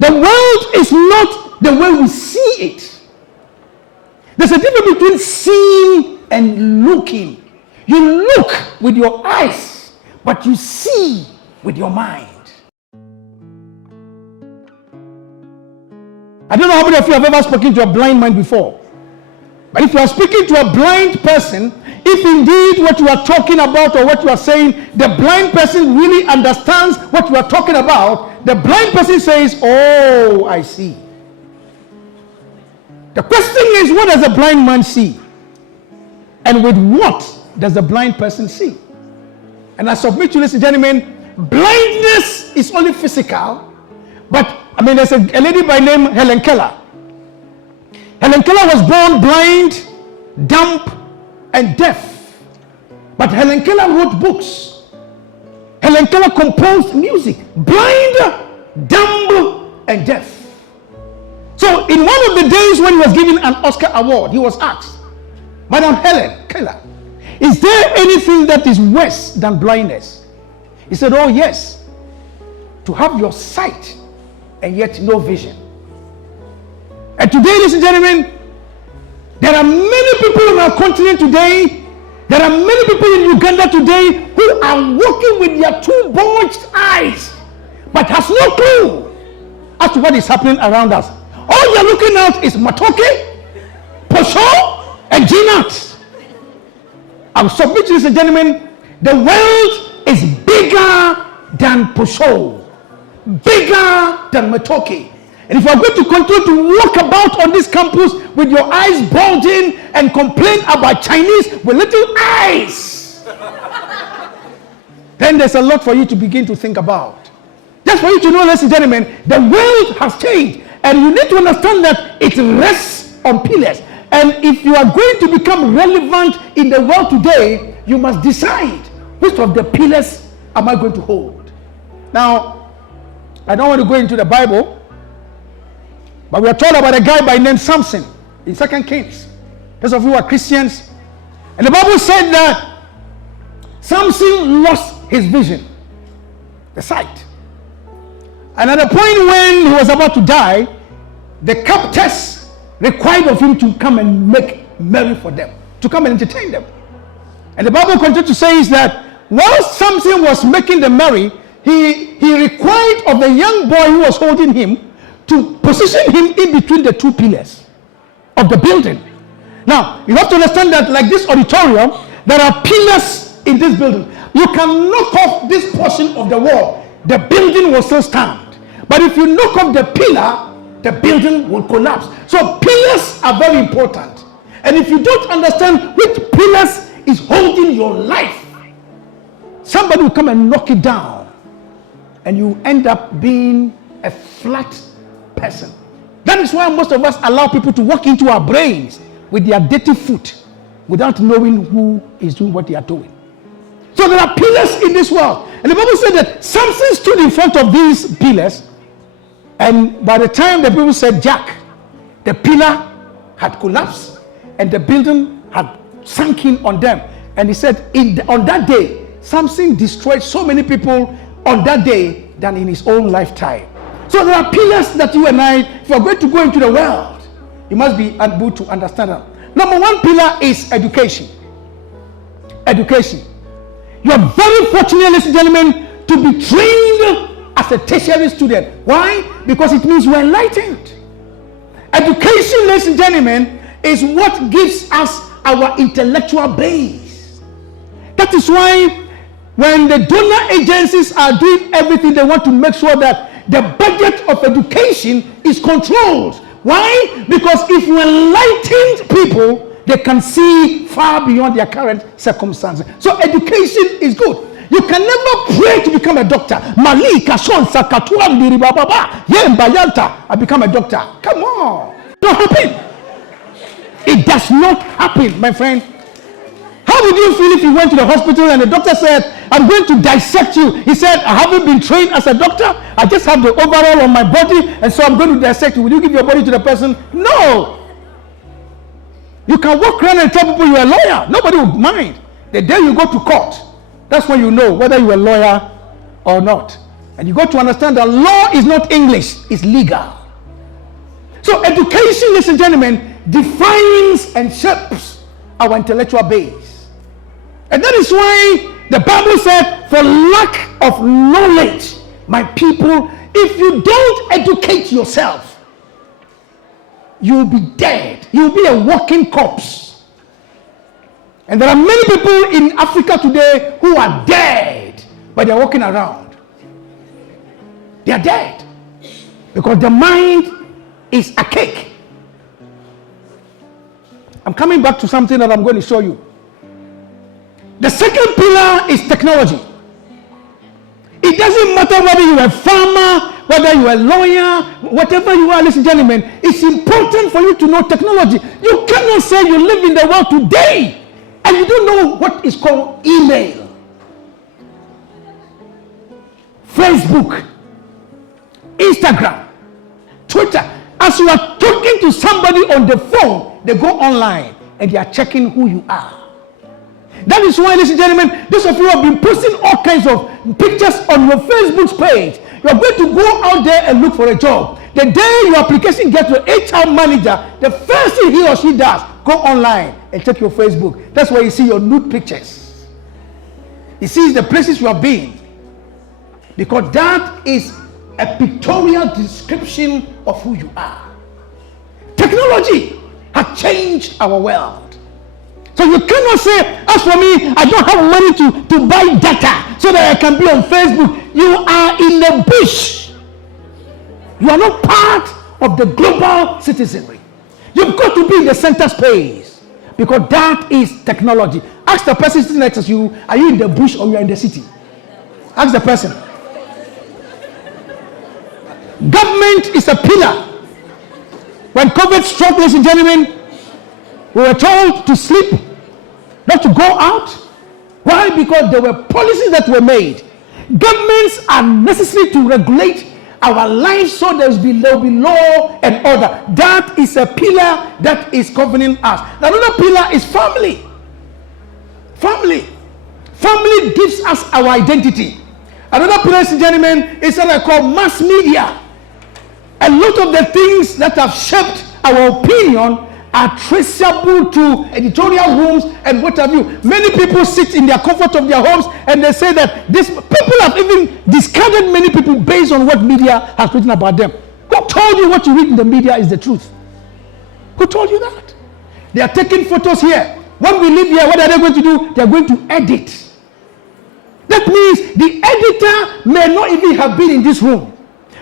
The world is not the way we see it. There's a difference between seeing and looking. You look with your eyes, but you see with your mind. I don't know how many of you have ever spoken to a blind man before. But if you are speaking to a blind person, if indeed what you are talking about or what you are saying, the blind person really understands what you are talking about, the blind person says, "Oh, I see." The question is, what does the blind man see? And with what does the blind person see? And I submit to you, ladies and gentlemen, blindness is only physical. But, there's a lady by name Helen Keller. Helen Keller was born blind, dumb, and deaf. But Helen Keller wrote books. Helen Keller composed music. Blind, dumb, and deaf. So in one of the days when he was given an Oscar award, he was asked, "Madam Helen Keller, is there anything that is worse than blindness?" He said, "Oh yes, to have your sight and yet no vision." And today, ladies and gentlemen, there are many people on our continent today, there are many people in Uganda today who are walking with their two bulged eyes, but has no clue as to what is happening around us. All they're looking at is matoke, posho, and gnat. I will submit to you, ladies and gentlemen, the world is bigger than posho, bigger than matoke. And if you are going to continue to walk about on this campus with your eyes bulging and complain about Chinese with little eyes, then there's a lot for you to begin to think about. Just for you to know, ladies and gentlemen, the world has changed. And you need to understand that it rests on pillars. And if you are going to become relevant in the world today, you must decide which of the pillars am I going to hold. Now, I don't want to go into the Bible, but we are told about a guy by name Samson in 2 Kings. Those of you who are Christians. And the Bible said that Samson lost his vision, the sight. And at the point when he was about to die, the captors required of him to come and make merry for them, to come and entertain them. And the Bible continues to say is that while Samson was making the merry, he required of the young boy who was holding him to position him in between the two pillars of the building. Now, you have to understand that like this auditorium, there are pillars in this building. You can knock off this portion of the wall, the building will still stand. But if you knock off the pillar, the building will collapse. So pillars are very important. And if you don't understand which pillars is holding your life, somebody will come and knock it down. And you end up being a flat person. That is why most of us allow people to walk into our brains with their dirty foot without knowing who is doing what they are doing. So there are pillars in this world. And the Bible said that Samson stood in front of these pillars, and by the time the people said Jack, the pillar had collapsed and the building had sunk in on them. And he said on that day, Samson destroyed so many people on that day than in his own lifetime. So there are pillars that you and I, if you are going to go into the world, you must be able to understand them. Number one pillar is education. Education. You are very fortunate, ladies and gentlemen, to be trained as a tertiary student. Why? Because it means you are enlightened. Education, ladies and gentlemen, is what gives us our intellectual base. That is why when the donor agencies are doing everything, they want to make sure that the budget of education is controlled. Why? Because if you enlighten people, they can see far beyond their current circumstances. So education is good. You can never pray to become a doctor. Malika son sakatuan diribababa yembayanta. I become a doctor. Come on. It don't happen. It does not happen, my friend. How would you feel if you went to the hospital and the doctor said, "I'm going to dissect you"? He said, "I haven't been trained as a doctor. I just have the overall on my body, and so I'm going to dissect you." Will you give your body to the person? No. You can walk around and tell people you're a lawyer. Nobody would mind. The day you go to court, that's when you know whether you're a lawyer or not. And you got to understand that law is not English, it's legal. So education, ladies and gentlemen, defines and shapes our intellectual base. And that is why the Bible said, for lack of knowledge, my people, if you don't educate yourself, you'll be dead. You'll be a walking corpse. And there are many people in Africa today who are dead, but they're walking around. They are dead because the mind is a cake. I'm coming back to something that I'm going to show you. The second pillar is technology. It doesn't matter whether you're a farmer, whether you're a lawyer, whatever you are, ladies and gentlemen, it's important for you to know technology. You cannot say you live in the world today and you don't know what is called email, Facebook, Instagram, Twitter. As you are talking to somebody on the phone, they go online and they are checking who you are. That is why, ladies and gentlemen, those of you who have been posting all kinds of pictures on your Facebook page, you are going to go out there and look for a job. The day your application gets to HR manager, the first thing he or she does, go online and check your Facebook. That's where you see your nude pictures. He sees the places you have been. Because that is a pictorial description of who you are. Technology has changed our world. So you cannot say, as for me, I don't have money to buy data so that I can be on Facebook. You are in the bush. You are not part of the global citizenry. You've got to be in the center space because that is technology. Ask the person sitting next to you, are you in the bush or you are in the city? Ask the person. Government is a pillar. When COVID struck, ladies and gentlemen, we were told to sleep, not to go out. Why? Because there were policies that were made. Governments are necessary to regulate our lives so there will be law and order. That is a pillar that is governing us. Another pillar is family. Family. Family gives us our identity. Another pillar, ladies and gentlemen, is what I call mass media. A lot of the things that have shaped our opinion are traceable to editorial rooms and what have you. Many people sit in their comfort of their homes and they say that these people have even discarded many people based on what media has written about them. Who told you what you read in the media is the truth? Who told you that? They are taking photos here. When we leave here, what are they going to do? They are going to edit. That means the editor may not even have been in this room.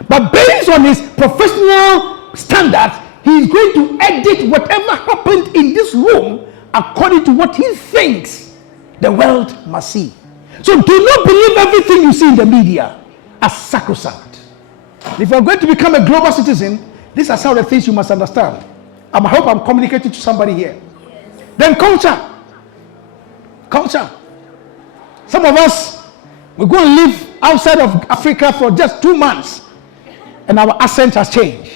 But based on his professional standards, he is going to edit whatever happened in this room according to what he thinks the world must see. So do not believe everything you see in the media as sacrosanct. If you are going to become a global citizen, these are some of the things you must understand. I hope I'm communicating to somebody here. Then culture. Culture. Some of us, we're going to live outside of Africa for just 2 months. And our accent has changed.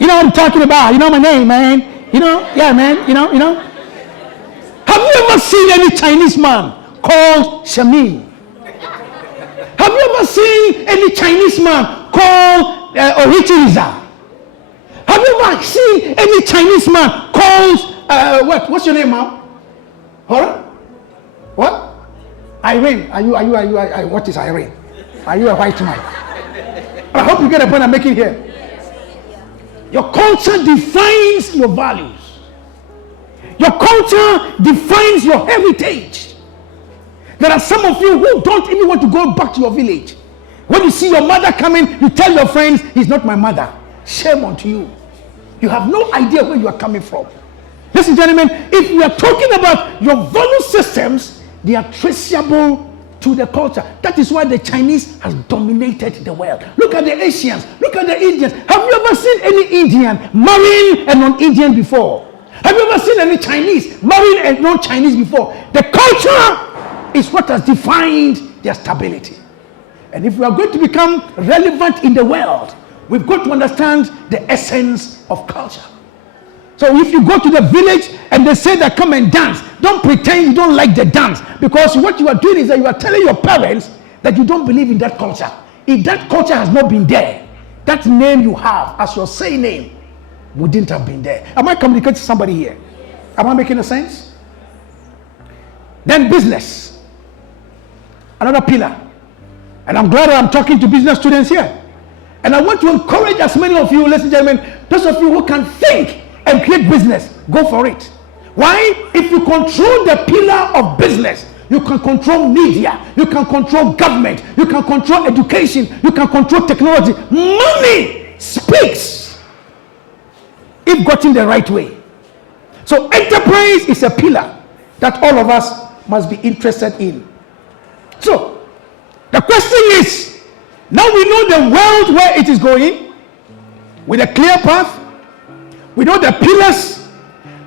You know what I'm talking about? You know my name, man. You know, yeah, man. You know. Have you ever seen any Chinese man called Shamin? Have you ever seen any Chinese man called Orichiriza? Have you ever seen any Chinese man called what's your name, ma'am? Huh? What? Irene. Are you? What is Irene? Are you a white man? I hope you get the point I'm making here. Your culture defines your values. Your culture defines your heritage. There are some of you who don't even want to go back to your village. When you see your mother coming, you tell your friends, "He's not my mother." Shame unto you. You have no idea where you are coming from. Ladies and gentlemen, if we are talking about your value systems, they are traceable to the culture. That is why the Chinese has dominated the world. Look at the Asians. Look at the Indians. Have you ever seen any Indian marrying a non-Indian before? Have you ever seen any Chinese marrying a non-Chinese before? The culture is what has defined their stability. And if we are going to become relevant in the world, we've got to understand the essence of culture. So if you go to the village and they say that come and dance, don't pretend you don't like the dance, because what you are doing is that you are telling your parents that you don't believe in that culture. if that culture has not been there, that name you have as your surname wouldn't have been there. Am I communicating to somebody here? Am I making a sense? Then business, another pillar. And I'm glad that I'm talking to business students here. And I want to encourage as many of you, ladies and gentlemen, those of you who can think and create business, go for it. Why? If you control the pillar of business, you can control media, you can control government, you can control education, you can control technology. Money speaks if gotten the right way. So enterprise is a pillar that all of us must be interested in. So the question is, now we know the world where it is going with a clear path. We know the pillars.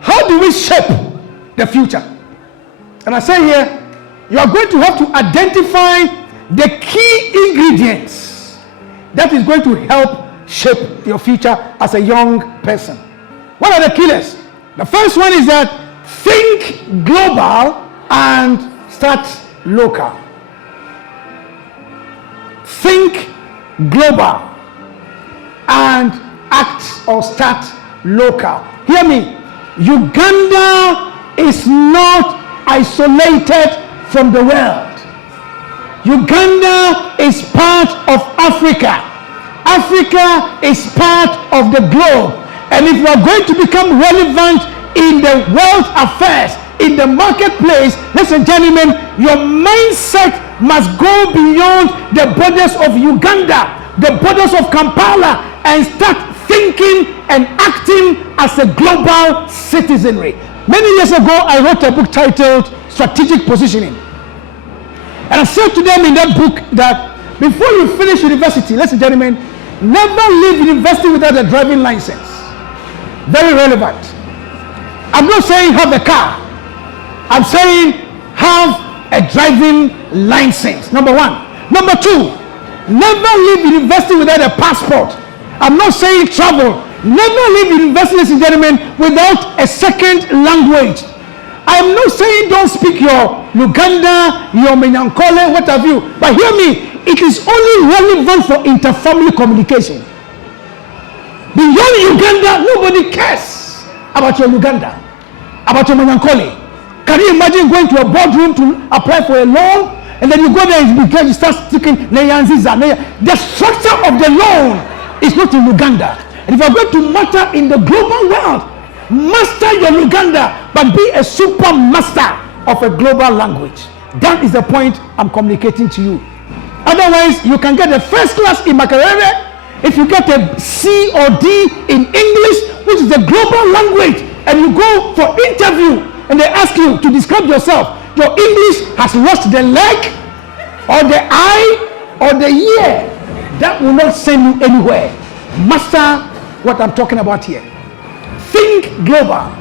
How do we shape the future? And I say here, you are going to have to identify the key ingredients that is going to help shape your future as a young person. What are the killers? The first one is that think global and start local. Think global and act or start local. Hear me. Uganda is not isolated from the world. Uganda is part of Africa. Africa is part of the globe. And if you are going to become relevant in the world affairs, in the marketplace, ladies and gentlemen, your mindset must go beyond the borders of Uganda, the borders of Kampala, and start thinking and acting as a global citizenry. Many years ago, I wrote a book titled Strategic Positioning. And I said to them in that book that before you finish university, ladies and gentlemen, never leave university without a driving license. Very relevant. I'm not saying have a car. I'm saying have a driving license. Number one. Number two, never leave university without a passport. I'm not saying travel. Never leave university, ladies and gentlemen, without a second language. I'm not saying don't speak your Luganda, your Menyankole, what have you. But hear me, it is only relevant for interfamily communication. Beyond Uganda, nobody cares about your Luganda, about your Menyankole. Can you imagine going to a boardroom to apply for a loan, and then you go there and you start sticking Nyanziza. The structure of the loan is not in Uganda. And if you are going to matter in the global world, master your Luganda, but be a super master of a global language. That is the point I'm communicating to you. Otherwise, you can get a first class in Makerere. If you get a C or D in English, which is the global language, and you go for interview and they ask you to describe yourself, your English has lost the leg or the eye or the ear. That will not send you anywhere. Master what I'm talking about here. Think global.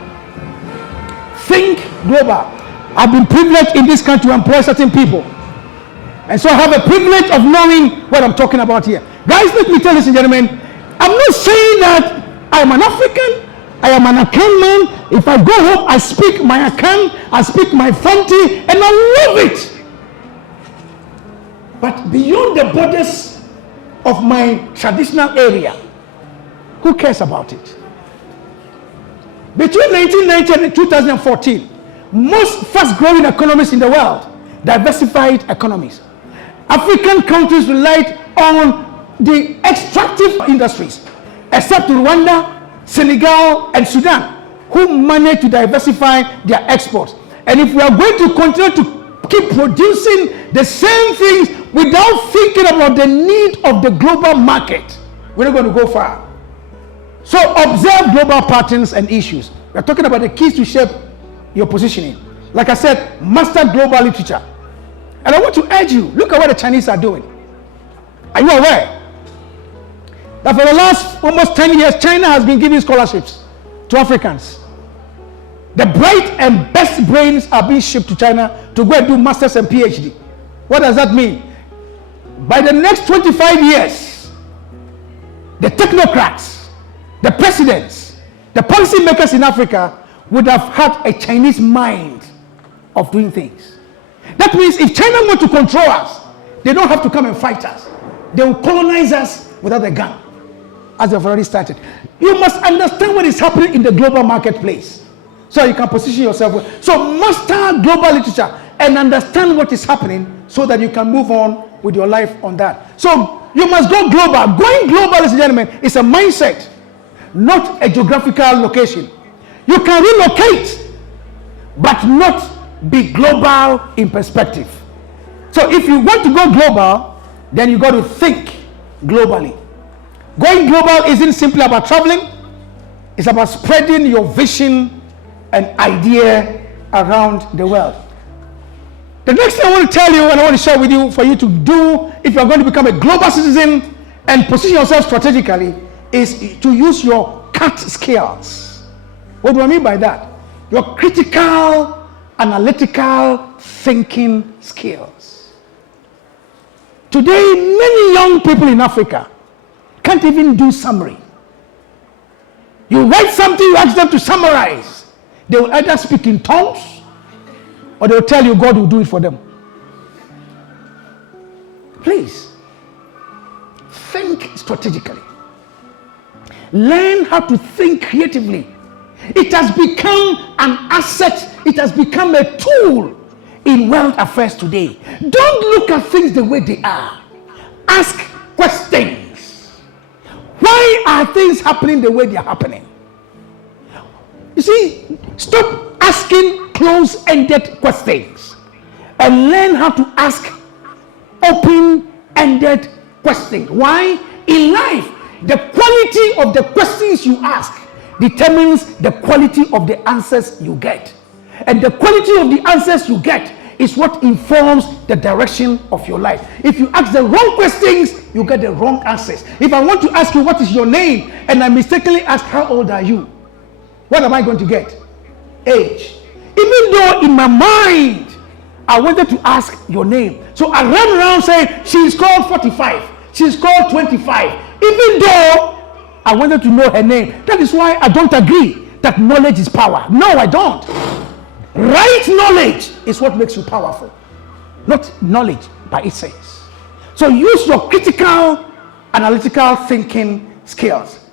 Think global. I've been privileged in this country to employ certain people. And so I have a privilege of knowing what I'm talking about here. Guys, let me tell you, ladies and gentlemen, I'm not saying that I am an African, I am an Akan man. If I go home, I speak my Akan, I speak my Fanti, and I love it. But beyond the borders of my traditional area, who cares about it? Between 1990 and 2014, most fast-growing economies in the world, diversified economies. African countries relied on the extractive industries, except Rwanda, Senegal, and Sudan, who managed to diversify their exports. And if we are going to continue to keep producing the same things without thinking about the need of the global market, we're not going to go far. So observe global patterns and issues. We're talking about the keys to shape your positioning. Like I said, master global literature. And I want to urge you, look at what the Chinese are doing. Are you aware that for the last almost 10 years, China has been giving scholarships to Africans? The bright and best brains are being shipped to China to go and do masters and PhD. What does that mean? By the next 25 years, the technocrats, the presidents, the policymakers in Africa would have had a Chinese mind of doing things. That means if China wants to control us, they don't have to come and fight us. They will colonize us without a gun, as they've already started. You must understand what is happening in the global marketplace so you can position yourself well. So master global literature and understand what is happening so that you can move on with your life on that. So you must go global. Going global, ladies and gentlemen, is a mindset, not a geographical location. You can relocate, but not be global in perspective. So if you want to go global, then you got to think globally. Going global isn't simply about traveling. It's about spreading your vision and idea around the world. The next thing I want to tell you and I want to share with you for you to do if you're going to become a global citizen and position yourself strategically is to use your CAT skills. What do I mean by that? Your critical, analytical thinking skills. Today, many young people in Africa can't even do summary. You write something, you ask them to summarize. They will either speak in tongues or they will tell you God will do it for them. Please, think strategically. Learn how to think creatively. It has become an asset. It has become a tool in world affairs today. Don't look at things the way they are. Ask questions. Why are things happening the way they are happening? You see, stop asking close-ended questions and learn how to ask open-ended questions. Why? In life, the quality of the questions you ask determines the quality of the answers you get. And the quality of the answers you get is what informs the direction of your life. If you ask the wrong questions, you get the wrong answers. If I want to ask you what is your name and I mistakenly ask how old are you, what am I going to get? Age. Even though in my mind I wanted to ask your name, so I ran around saying she's called 45, she's called 25, even though I wanted to know her name. That is why I don't agree that knowledge is power. No, I don't. Right knowledge is what makes you powerful, not knowledge by itself. So use your critical, analytical thinking skills.